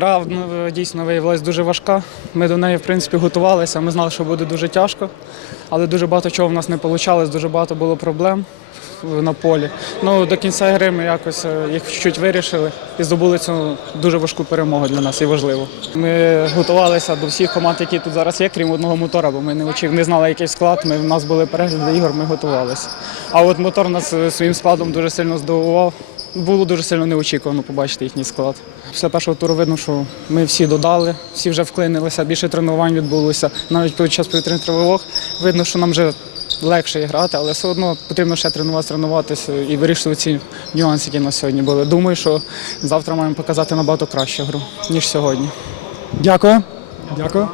Гра ну, дійсно виявилася дуже важка. Ми до неї, в принципі, готувалися. Ми знали, що буде дуже тяжко, але дуже багато чого в нас не вийшло, дуже багато було проблем на полі. Ну, до кінця гри ми якось е, їх чуть вирішили і здобули цю дуже важку перемогу для нас і важливу. Ми готувалися до всіх команд, які тут зараз є, крім одного мотора, бо ми не очів, не знали, який склад. Ми, у нас були перегляди ігор, ми готувалися. А от мотор нас е, своїм складом дуже сильно здивував. Було дуже сильно неочікувано побачити їхній склад. Після першого туру видно, що ми всі додали, всі вже вклинилися, більше тренувань відбулося. Навіть під час повітряних тривог видно, що нам вже легше грати, але все одно потрібно ще тренуватися, тренуватися і вирішувати ці нюанси, які на сьогодні були. Думаю, що завтра маємо показати набагато кращу гру, ніж сьогодні. Дякую. Дякую.